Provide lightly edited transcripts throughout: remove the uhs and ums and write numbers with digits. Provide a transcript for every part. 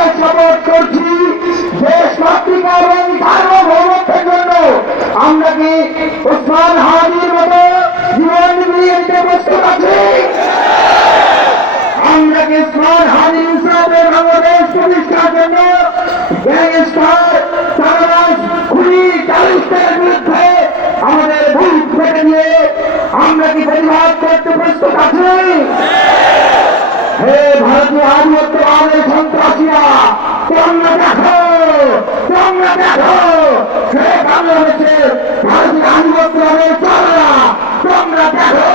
আমরা শপথ করছি দেশ মাতৃকা এবং সার্বভৌমত্বের জন্য আমরা কি ওসমান হাদির মতো জীবন বিলিয়ে দিতে প্রস্তুত আছি? আমরা কি ওসমান হাদি হিসাবে বাংলাদেশ প্রতিষ্ঠার জন্য গ্যাংস্টার চাঁদাবাজ খুনি টালিস্টের বিরুদ্ধে আমাদের বুক ফেটে নিয়ে আমরা কি প্রতিবাদ করতে প্রস্তুত আছি? হে ভারতীয় আধিপত্যবাদের সন্ত্রাসীরা, তোমরা দেখো, তোমরা দেখো, শেখ বাংলাদেশের ভারতীয় আধিপত্যবাদের চলরা, তোমরা দেখো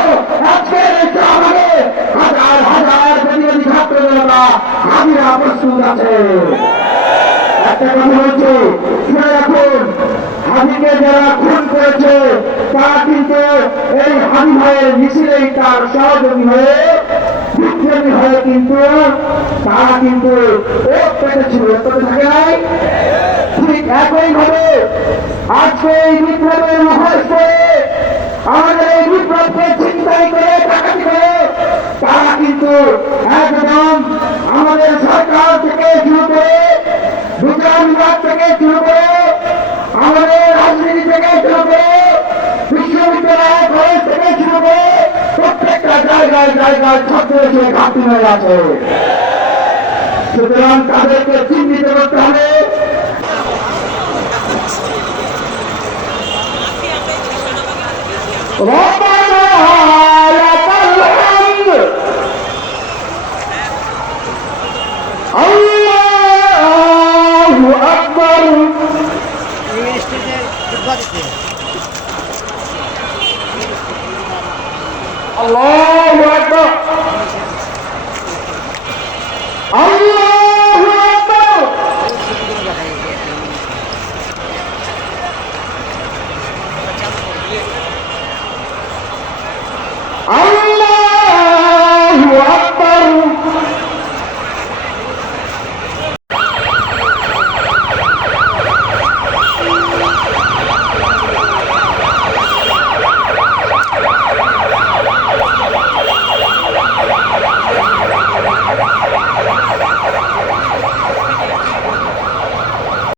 আজকের এই সভায় হাজার হাজার প্রতিবাদী ছাত্র জনতা হাজিরা প্রস্তুত আছে। একটা কথা বলছি, শুনে রাখুন, হাজিকে যারা খুন করেছে তারা কিন্তু এই হাজি ভাইয়ের মিছিলেই তার সহযোগী হয়ে বিপ্লবী হয়ে কিন্তু তারা কিন্তু পেটেছিল, পেটে থাকে নাই। ঠিক একইভাবে আজকে এই বিপ্লবের মুখোশ করে আমাদের এই বিপ্লবকে চিন্তাই করে ডাকাতি করে তারা কিন্তু একদম আমাদের সরকার থেকে শুরু করে বিচার বিভাগ থেকে শুরু করে আমাদের রাজনীতি থেকে শুরু করে বিশ্ববিদ্যালয় কলেজ থেকে শুরু করে প্রত্যেকটা জায়গায় জায়গায় ছদ্মবেশে ঘাটতি হয়ে আছে। সুতরাং তাদেরকে চিহ্নিত করতে হবে। আল্লাহু আকবার। আল্লাহ